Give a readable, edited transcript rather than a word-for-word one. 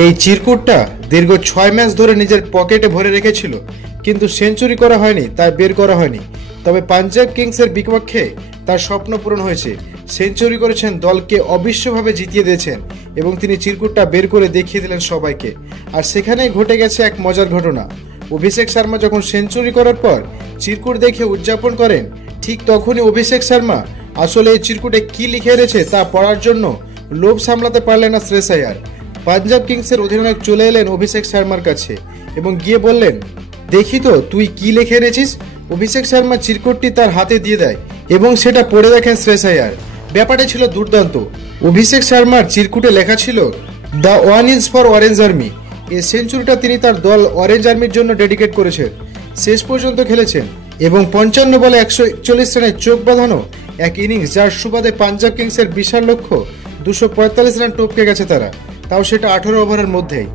এই চিরকুটটা দীর্ঘ 6 ম্যাচ ধরে নিজের পকেটে ভরে রেখেছিল, কিন্তু সেঞ্চুরি করা হয়নি, তাই বের করা হয়নি। তবে পাঞ্জাব কিংসের বিপক্ষে তার স্বপ্ন পূরণ হয়েছে। সেঞ্চুরি করেছেন, দলকে অবিশ্বাস্যভাবে জিতিয়ে দিয়েছেন এবং তিনি চিরকুটটা বের করে দেখিয়ে দিলেন সবাইকে। আর সেখানেই ঘটে গেছে এক মজার ঘটনা। অভিষেক শর্মা যখন সেঞ্চুরি করার পর চিরকুট দেখে উদযাপন করেন, ঠিক তখনই অভিষেক শর্মা আসলে এই চিরকুটে কি লিখে এনেছে তা পড়ার জন্য লোভ সামলাতে পারলেন না শ্রেয়স আইয়ার। পাঞ্জাব কিংসের অধিনায়ক চলে এলেন অভিষেক শর্মার কাছে এবং গিয়ে বললেন, দেখি তো তুই কি লিখে এনেছিস। অভিষেক শর্মা চিরকুটটি তার হাতে দিয়ে দেয় এবং সেটা পড়ে দেখেন শ্রেয়স আইয়ার। ব্যাপারটা ছিল দুর্দান্ত। অভিষেক শর্মার চিরকুটে লেখা ছিল, the one is for orange army. এই সেঞ্চুরিটা তিনি তার দল অরেঞ্জ আর্মির জন্য ডেডিকেট করেছেন। শেষ পর্যন্ত খেলেছেন এবং 55 বলে 141 রানের চোখ বাঁধানো এক ইনিংস, যার সুবাদে পাঞ্জাব কিংসের বিশাল লক্ষ্য 245 রান টপকে গেছে তারা, তাও সেটা 18 ওভারের মধ্যেই।